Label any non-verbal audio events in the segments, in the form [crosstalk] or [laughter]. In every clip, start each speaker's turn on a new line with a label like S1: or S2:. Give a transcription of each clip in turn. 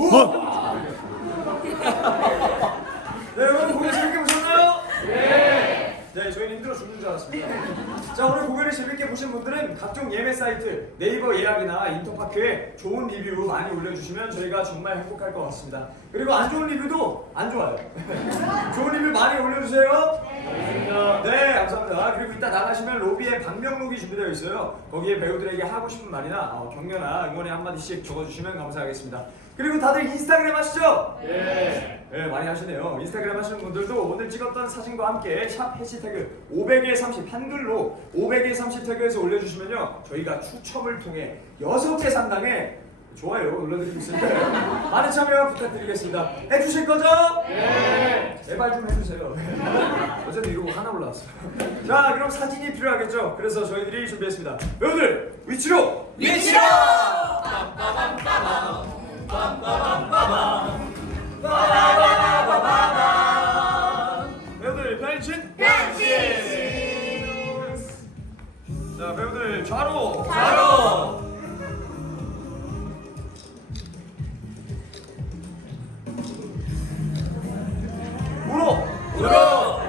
S1: 어? [laughs] 네, 여러분 고개 재밌게 보셨나요?
S2: 네.
S1: 네, 저희는 힘들어 죽는 줄 알았습니다. [laughs] 자, 오늘 고개를 재밌게 보신 분들은 각종 예매 사이트, 네이버 예약이나 인터파크에 좋은 리뷰 많이 올려주시면 저희가 정말 행복할 것 같습니다. 그리고 안 좋은 리뷰도 안 좋아요. [laughs] 좋은 리뷰 많이 올려주세요.
S2: 네, 감사합니다.
S1: 그리고 이따 나가시면 로비에 방명록이 준비되어 있어요. 거기에 배우들에게 하고 싶은 말이나 어, 격려나 응원의 한마디씩 적어주시면 감사하겠습니다. 그리고 다들 인스타그램 하시죠?
S2: 예.
S1: 네, 많이 하시네요. 인스타그램 하시는 분들도 오늘 찍었던 사진과 함께 샵 해시태그 500에 30 한글로 500에 30 태그에서 올려주시면요. 저희가 추첨을 통해 6개 상당의 좋아요 눌러드리고 있으니까 [laughs] 많은 참여 부탁드리겠습니다. 해주실 거죠?
S2: 네.
S1: 제발 좀 해주세요. [laughs] 어제도 이러고 하나 올라왔어요. [laughs] 자, 그럼 사진이 필요하겠죠? 그래서 저희들이 준비했습니다. 배우들 위치로! 위치로! 배우들 변신! 변신! 자, 배우들 좌로!
S2: 바로! 우로!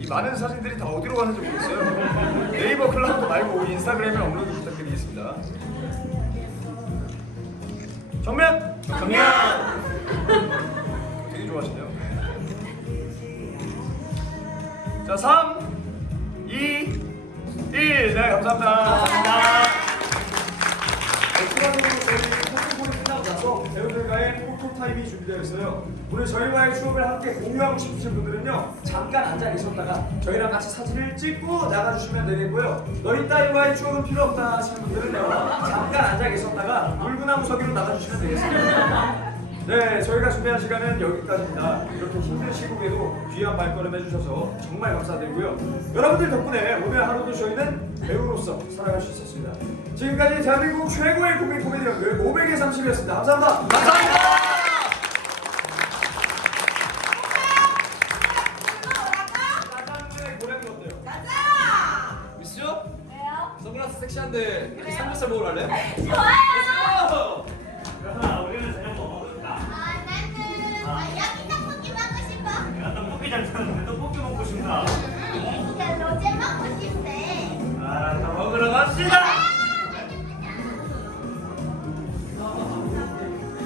S1: 이 많은 사진들이 다 어디로 가는지 모르겠어요. 네이버 클라우드 말고 인스타그램에 업로드 부탁드리겠습니다. 정면!
S2: 정면!
S1: 되게 좋아하시네요. 자, 3, 2, 1. 네. 감사합니다. 준비되어 있어요. 오늘 저희와의 추억을 함께 공유하고 싶으신 분들은요 잠깐 앉아 계셨다가 저희랑 같이 사진을 찍고 나가주시면 되겠고요. 너희 따위와의 추억은 필요 없다 하시는 분들은요 잠깐 앉아 계셨다가 물구나무 서기로 나가주시면 되겠습니다. 네, 저희가 준비한 시간은 여기까지입니다. 이렇게 힘든 시국에도 귀한 발걸음 해주셔서 정말 감사드리고요. 여러분들 덕분에 오늘 하루도 저희는 배우로서 살아갈 수 있었습니다. 지금까지 대한민국 최고의 국민 코미디 연극 500의 30이었습니다. 감사합니다.
S2: 감사합니다! 섹시한데 같이 삼겹살 먹으러 갈래? 좋아요. 그러나 우리는 저녁 뭐 먹을까? 아 나는 아, 여기 떡볶이 먹고 싶어. 내가 떡볶이 장사하는데 떡볶이 먹고 싶나? 응, 이제 로제 먹고 싶대. 아, 다 먹으러 갑시다!